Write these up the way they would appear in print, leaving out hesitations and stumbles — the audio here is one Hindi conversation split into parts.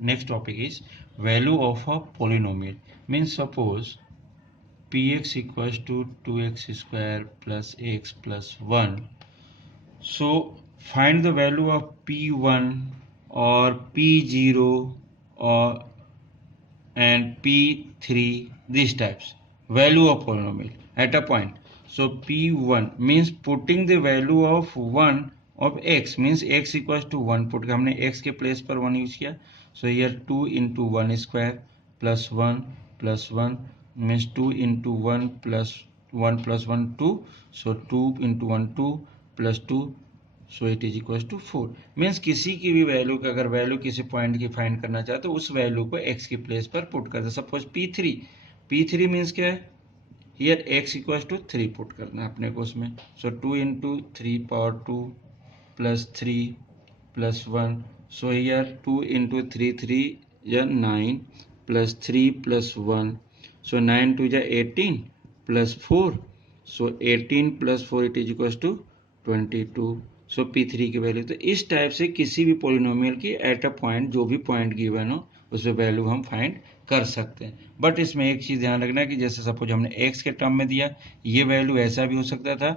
next topic is value of a polynomial. Means suppose px equals to 2x square plus x plus 1. So find the value of p1 or p0 or and p3, these types. Value of polynomial at a point. So p1 means putting the value of 1 of x, means x equals to 1 put के हमने x के प्लेस पर 1 यूज किया. So here 2 into 1 square plus 1 means 2 into 1 plus 1 2. So 2 into 1 2 plus 2. So it is equal to 4. Means किसी की भी वैल्यू का अगर वैल्यू किसी पॉइंट की फाइंड करना चाहे तो उस वैल्यू को x की प्लेस पर पुट करते. सपोज p3 मीन्स क्या है, here x equal to 3 put करना है अपने को उसमें. So 2 into 3 power 2 plus 3 plus 1. So here 2 into 3 या 9 प्लस 3 प्लस 1. सो 9 2 या 18 plus 4. So 18 plus 4 it is equal to 22. So p3 की वैल्यू. तो इस टाइप से किसी भी पोलिनोमियल की एट अ पॉइंट, जो भी पॉइंट गिवन हो उस पर वैल्यू हम फाइंड कर सकते हैं. बट इसमें एक चीज़ ध्यान रखना है कि जैसे सपोज हमने x के टर्म में दिया, ये वैल्यू ऐसा भी हो सकता था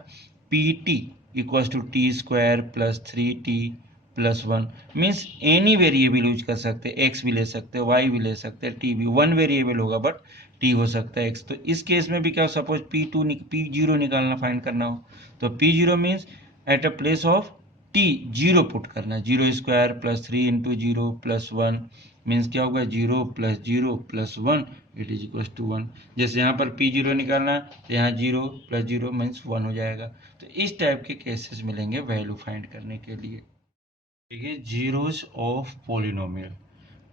pt equals to T square plus 3t plus 1. Means any variable use कर सकते हैं, x भी ले सकते हैं, y भी ले सकते हैं, t भी. वन वेरिएबल होगा बट t हो सकता है x. तो इस केस में भी क्या, सपोज p0 निकालना, फाइंड करना हो तो p0 means at a place of t 0 put करना. 0 square plus 3 into 0 plus 1 means क्या होगा 0 plus 1 it is equal to 1. जैसे यहाँ पर p0 निकालना तो यहाँ 0 प्लस 0 मीन्स 1 हो जाएगा. तो इस टाइप के केसेस मिलेंगे वैल्यू फाइंड करने के लिए. देखिए zeros of polynomial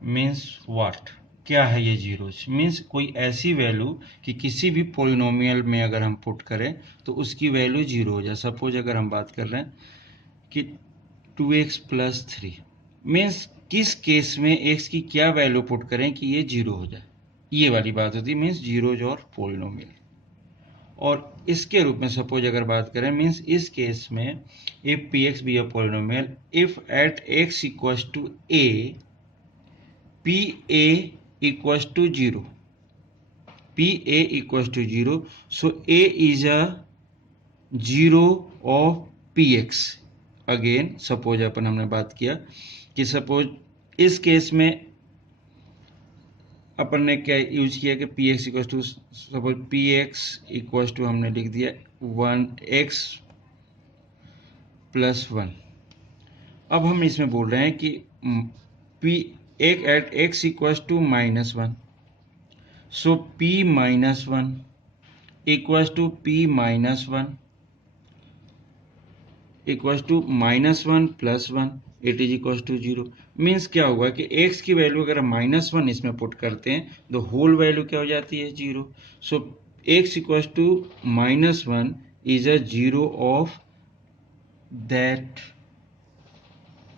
means what, क्या है ये जीरोस. मीन्स कोई ऐसी वैल्यू कि किसी भी पोलिनोमियल में अगर हम पुट करें तो उसकी वैल्यू जीरो हो जाए. सपोज अगर हम बात कर रहे हैं कि 2x प्लस 3, मीन्स किस केस में x की क्या वैल्यू पुट करें कि ये जीरो हो जाए, ये वाली बात होती है. मीन्स जीरोज और पोलिनोमियल. और इसके रूप में सपोज अगर बात करें, मीन्स इस केस में if P X be a polynomial, if at x equals to a P A equals to 0, pa equals to 0. So a is a 0 of px. Again suppose अपन हमने बात किया कि सपोज इस केस में अपन ने क्या यूज किया कि px equal to, suppose px equal to हमने लिख दिया 1x प्लस 1. अब हम इसमें बोल रहे हैं कि p एक at x equal to minus 1. So p minus 1 equals to p minus 1 equals to minus 1 plus 1 it is equals to 0. Means क्या होगा कि x की वैल्यू अगर माइनस 1 इसमें पुट करते हैं तो होल वैल्यू क्या हो जाती है 0. So x equals to minus 1 is a 0 of that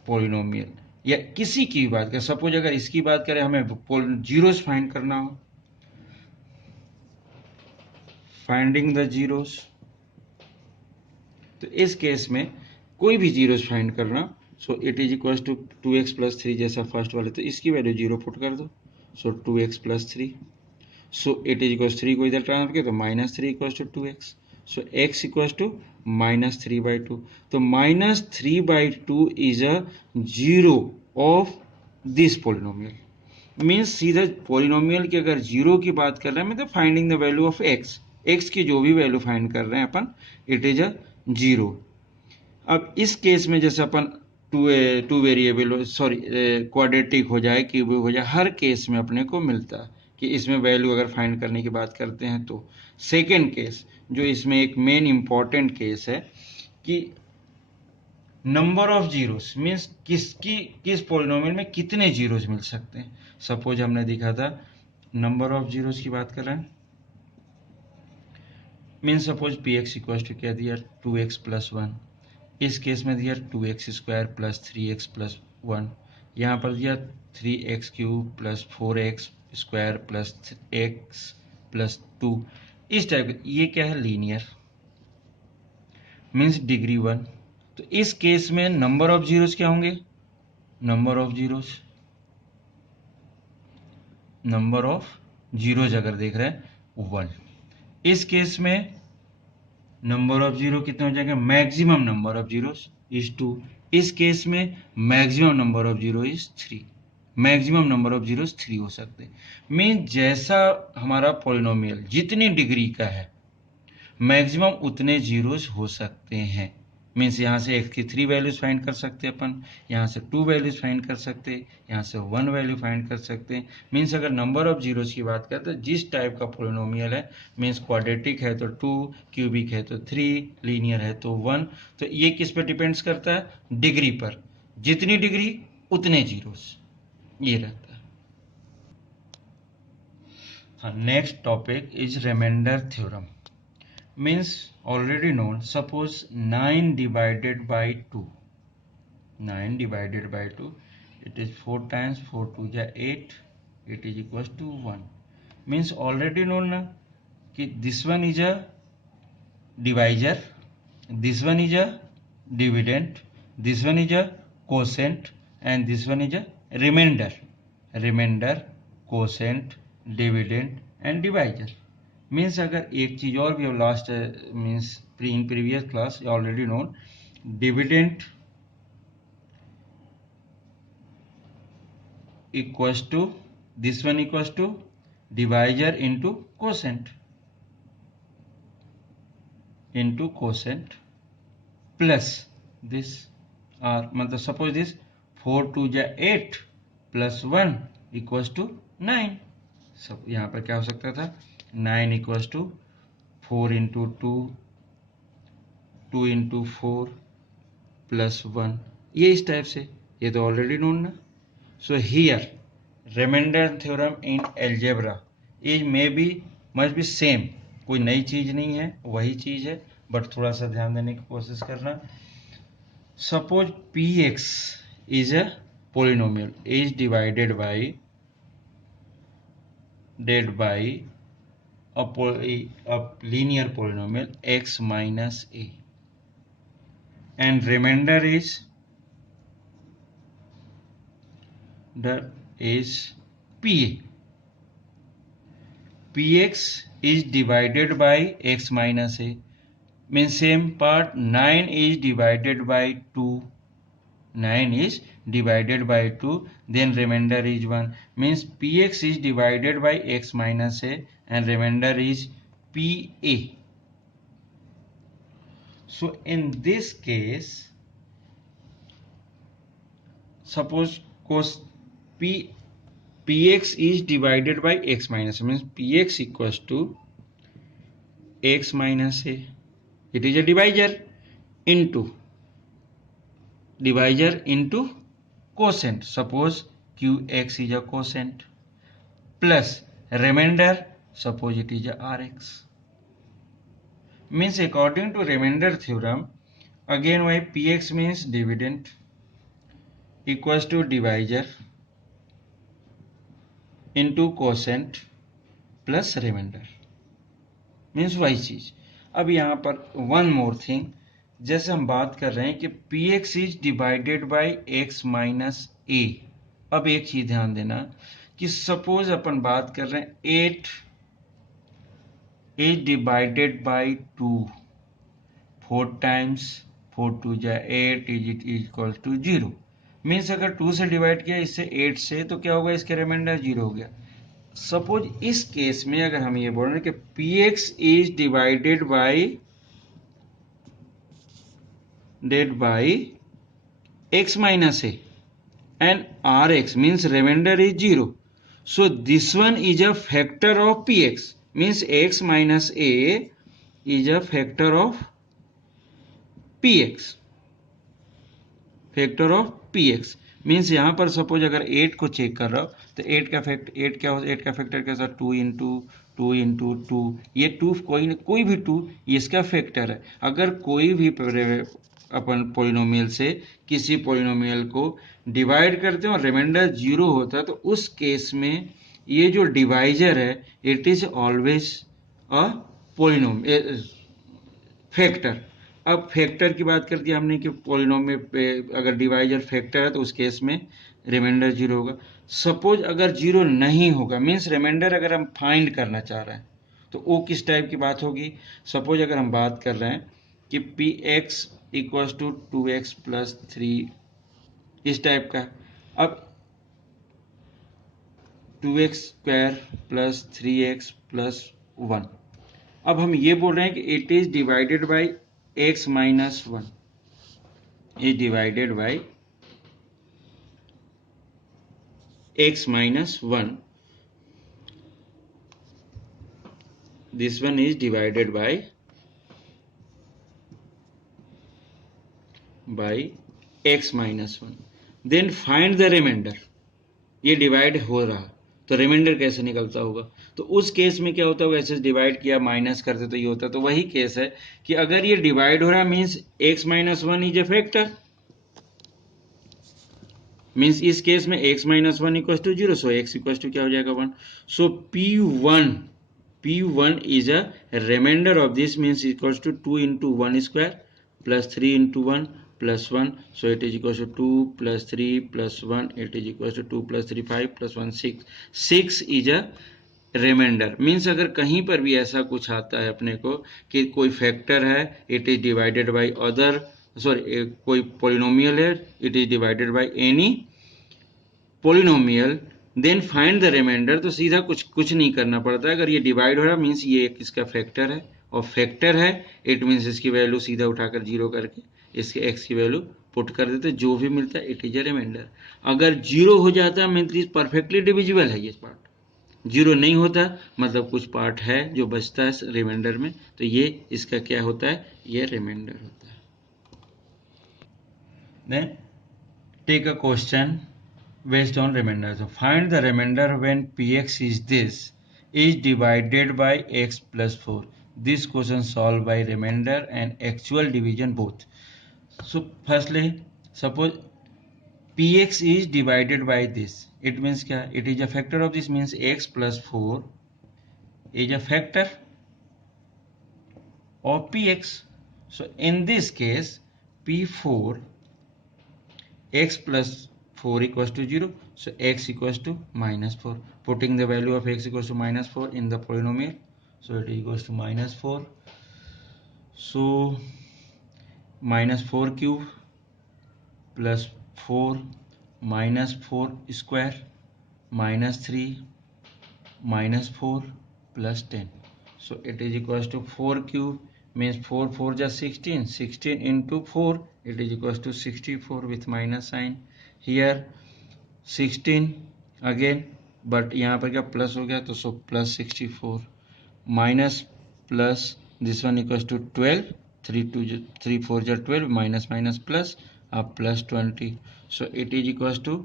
polynomial. या किसी की बात करें, सपोज अगर इसकी बात करें, हमें जीरोस फाइंड करना हो, फाइंडिंग द जीरोस. तो इस केस में कोई भी जीरोस फाइंड करना. So it is equal to 2x plus 3 जैसा फर्स्ट वाले, तो इसकी वैल्यू 0 पुट कर दो. So 2x plus 3. So it is equal 3 को इधर ट्रांसफर किया तो minus 3 equal to 2x. So x equal to minus 3/2. तो minus 3/2 is a 0 of this polynomial. Means सीधा पोलिनोमियल की अगर जीरो की बात कर रहे हैं मतलब finding the value of x की जो भी वैल्यू फाइंड कर रहे हैं अपन, इट इज अ 0. अब इस केस में जैसे अपन टू वेरिएबल क्वाड्रेटिक हो जाए, क्यूबिक हो जाए, हर केस में अपने को मिलता है कि इसमें वैल्यू अगर फाइंड करने की बात करते हैं तो. सेकेंड केस जो इसमें एक मेन इंपॉर्टेंट केस है कि नंबर ऑफ जीरोस, मीन्स किस पोलिनोमियल में कितने जीरोस मिल सकते हैं. सपोज हमने देखा था नंबर ऑफ जीरोस की बात कर रहे हैं. Means suppose P X equal to क्या दिया 2x प्लस 1. इस केस में दिया 2x square plus 3x plus 1. यहाँ पर दिया 3x cube plus 4x square plus x plus 2. इस टाइप. ये क्या है लीनियर, मीन्स डिग्री 1. तो इस केस में नंबर ऑफ जीरोस क्या होंगे, number of zeros number of zeros अगर देख रहे हैं 1। इस केस में नंबर ऑफ जीरो कितने हो जाएंगे, maximum number of zero is 2। इस केस में maximum number of zero is 3। Maximum number of zero 3 हो सकते हैं। मीन जैसा हमारा पॉलिनोमियल जितनी डिग्री का है मैक्सिमम उतने जीरोस हो सकते हैं। मीन्स यहाँ से x की 3 वैल्यूज फाइंड कर सकते हैं अपन, यहाँ से 2 वैल्यूज फाइंड कर सकते हैं, यहाँ से 1 वैल्यू फाइंड कर सकते हैं। मीन्स अगर नंबर ऑफ जीरोस की बात करें तो जिस टाइप का पॉलिनोमियल है, मीन्स क्वाड्रेटिक है तो 2, क्यूबिक है तो 3, लीनियर है तो 1, तो ये किस पे डिपेंड्स करता है, डिग्री पर। जितनी डिग्री उतने जीरोस, ये रहता है। हाँ, next topic is remainder theorem. Means already known. Suppose 9 divided by 2. 9 divided by 2. It is 4 times 4 2 is 8. It is equals to 1. Means already known na कि this one is a divisor, this one is a dividend, this one is a quotient, and this one is a remainder. Remainder, quotient, dividend and divisor. Means अगर एक चीज और भी last means in previous class already known, dividend equals to this one equals to divisor into quotient plus this R, मतलब सपोज दिस 4 2 जा 8 प्लस 1 इक्वल्स टू 9। सब यहाँ पर क्या हो सकता था, 9 equals to 4 into 2, 2 into 4 plus 1, ये इस टाइप से, ये तो ऑलरेडी नोन ना। So here remainder theorem in algebra is may be must be same, कोई नई चीज नहीं है, वही चीज है, बट थोड़ा सा ध्यान देने की कोशिश करना। Suppose P x is a polynomial is divided by a linear polynomial x minus a, and remainder is pa. px is divided by x minus a, means same part, 9 is divided by 2, 9 is divided by 2, then remainder is 1, means px is divided by x minus a and remainder is pa. So in this case, suppose cos px is divided by x minus a, means px equals to x minus a, it is a divisor into quotient, suppose qx is a quotient, plus remainder, suppose it is a rx. Means according to remainder theorem, again why px means dividend equals to divisor into quotient plus remainder, means वही चीज। अब यहाँ पर वन मोर थिंग, जैसे हम बात कर रहे हैं कि px is divided by x minus a। अब एक चीज ध्यान देना कि सपोज अपन बात कर रहे हैं 8 इज डिवाइडेड बाई 2, 4 टाइम्स 4 2 जा 8 इज इक्वल टू 0। मीन्स अगर 2 से डिवाइड किया इससे 8 से, तो क्या होगा, इसके रिमाइंडर 0 हो गया। सपोज इस केस में अगर हम ये बोल रहे हैं कि px is divided by x minus a and rx means remainder is 0. So this one is a factor of px, means x minus a is a factor of px, factor of px means यहाँ पर सपोज अगर 8 को चेक कर रहा हो तो 8 का फैक्टर कैसा, 2 इंटू 2, ये 2 कोई भी 2 ये इसका फैक्टर है। अगर कोई भी अपन पॉलिनोमियल से किसी पॉलिनोमियल को डिवाइड करते हैं और रिमाइंडर 0 होता है, तो उस केस में ये जो डिवाइजर है it is always a polynomial factor. अब फैक्टर की बात कर दी हमने कि पॉलिनोमियल पे अगर डिवाइजर फैक्टर है तो उस केस में रिमाइंडर 0 होगा। सपोज अगर 0 नहीं होगा, मीन्स रिमाइंडर अगर हम फाइंड करना चाह रहे हैं, तो वो किस टाइप की बात होगी? सपोज अगर हम बात कर रहे हैं कि P X equals to 2x plus 3, इस टाइप का। अब 2x square plus 3x plus 1, अब हम ये बोल रहे हैं कि it is divided by x minus 1, is divided by x minus 1, this one is divided by x minus 1, then find the remainder। ये डिवाइड हो रहा तो रिमाइंडर कैसे निकलता होगा? तो उस केस में क्या होता होगा? ऐसे डिवाइड किया माइनस करते तो ये होता। तो वही केस है कि अगर ये डिवाइड हो रहा means x minus 1 is a factor, means इस केस में x minus 1 equal to 0, so x equal to क्या हो जाएगा 1। So P1 is a remainder of this, means equals to 2 into 1 square plus 3 into 1 plus 1, so it is equals to 2 plus 3 plus 1, it is equals to 2 plus 3 5 plus 1 6, 6 is a reminder. Means अगर कहीं पर भी ऐसा कुछ आता है अपने को कि कोई फैक्टर है, it is divided by other, sorry कोई पॉलिनोमियल है, it is divided by any polynomial, then find the remainder, तो सीधा कुछ नहीं करना पड़ता है। अगर ये डिवाइड हो रहा मीन्स ये एक इसका फैक्टर है, और फैक्टर है इट मीन्स इसकी वैल्यू सीधा उठाकर 0 करके इसके x की वैल्यू पुट कर देते, जो भी मिलता है इट इज ए रिमाइंडर। अगर 0 हो जाता मीन्स परफेक्टली डिविजिबल है ये पार्ट, 0 नहीं होता मतलब कुछ पार्ट है जो बचता है रिमाइंडर में, तो ये इसका क्या होता है? ये रिमाइंडर होता है। Then take a question based on remainder. So find the remainder when px is divided by x plus 4. This question solved by remainder and actual division both. So firstly, suppose px is divided by this, it means kya? It is a factor of this, means x plus 4 is a factor of px. So in this case p4 x plus 4 equals to 0, so x equals to minus 4, putting the value of x equals to minus 4 in the polynomial, so it equals to minus 4, so minus 4 cube plus 4 minus 4 square minus 3 minus 4 plus 10, so it is equals to 4 cube means 4 4 just 16, 16 into 4, it is equals to 64 with minus sign here 16 again, but यहाँ पर क्या प्लस हो गया, तो so plus 64 minus plus this one equals to 12, 3 4 जा 12 माइनस माइनस प्लस, अब plus 20, so it is equals to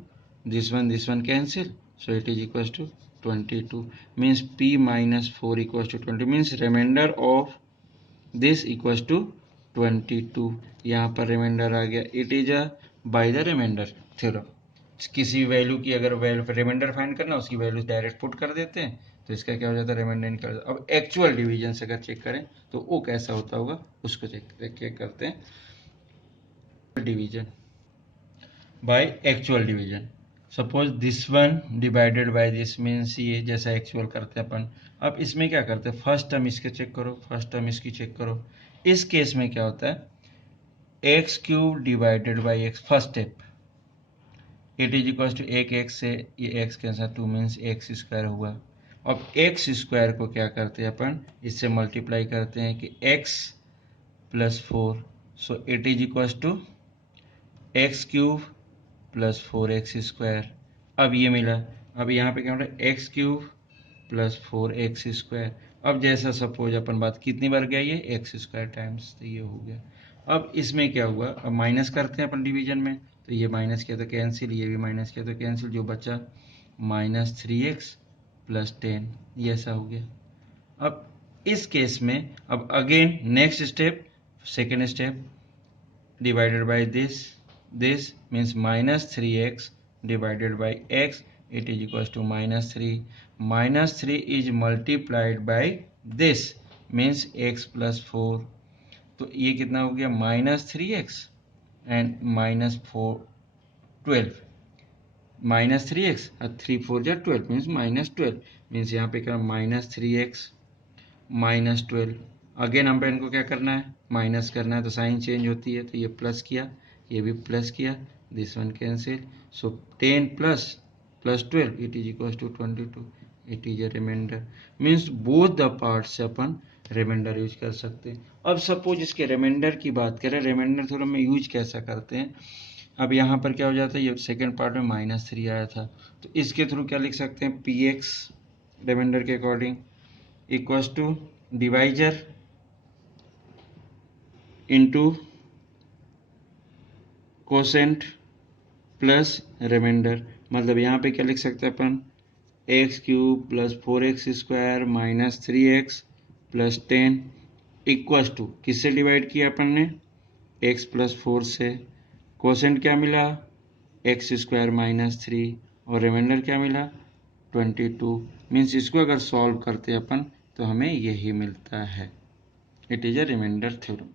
this one cancel, so it is equals to 22, मीन्स p minus 4 equals to 20, means remainder of this equals to 22। यहाँ पर रिमाइंडर आ गया, it is a by the remainder theorem. किसी वैल्यू की अगर रिमाइंडर फाइंड करना उसकी वैल्यू डायरेक्ट पुट कर देते हैं, तो इसका क्या हो जाता है? रिमाइंडर निकल जाता है। अब एक्चुअल डिवीजन से अगर चेक करें तो वो कैसा होता होगा उसको चेक करते हैं। Division by actual division, suppose this one divided by this, means ये जैसा एक्चुअल करते हैं अपन। अब इसमें क्या करते हैं? फर्स्ट टर्म इसके चेक करो, फर्स्ट टर्म इसकी चेक करो। इस केस में क्या होता है? X cube divided by X, first step, it is equal to एक एक्स से ये X cancel 2 means X square हुआ। अब एक्स स्क्वायर को क्या करते हैं अपन? इससे मल्टीप्लाई करते हैं कि X plus 4, so it is equal to X cube plus 4x square. अब ये मिला, अब यहाँ पे क्या हो रहा है? X cube plus 4x square. अब जैसा सपोज अपन बात कितनी बार गया ये एक्स स्क्वायर टाइम्स, तो ये हो गया। अब इसमें क्या हुआ? अब माइनस करते हैं अपन डिवीजन में, तो ये माइनस किया तो कैंसिल, ये भी माइनस किया तो कैंसिल, जो बचा माइनस 3x प्लस 10, ये ऐसा हो गया। अब इस केस में अब again next step, second step, divided by this means minus 3x divided by x, it is equals to minus 3, minus 3 is multiplied by this means x plus 4, तो ये कितना हो गया? minus 3x and minus 4 12, -3x और 3 4 जा 12 मीन्स -12 मीन्स यहाँ पे क्या -3x -12। अगेन हम इनको क्या करना है माइनस करना है, तो साइन चेंज होती है, तो ये प्लस किया, ये भी प्लस किया, this one cancel, so 10 plus 12 it is equal to 22, it is a remainder. Means both the parts से अपन रिमाइंडर यूज कर सकते हैं। अब सपोज इसके रिमाइंडर की बात करें, रिमाइंडर थोड़ा में यूज कैसा करते हैं, अब यहाँ पर क्या हो जाता है, ये सेकेंड पार्ट में -3 आया था, तो इसके थ्रू क्या लिख सकते हैं, px रिमाइंडर के according equals to divisor into quotient plus remainder. मतलब यहाँ पे क्या लिख सकते हैं अपन, x³ plus 4x² minus 3x plus 10 equals to किससे डिवाइड किया अपन ने, x प्लस 4 से, कोसेंट क्या मिला x² माइनस 3 और रिमाइंडर क्या मिला 22। मीन्स इसको अगर सॉल्व करते अपन तो हमें यही मिलता है, it is a remainder theorem.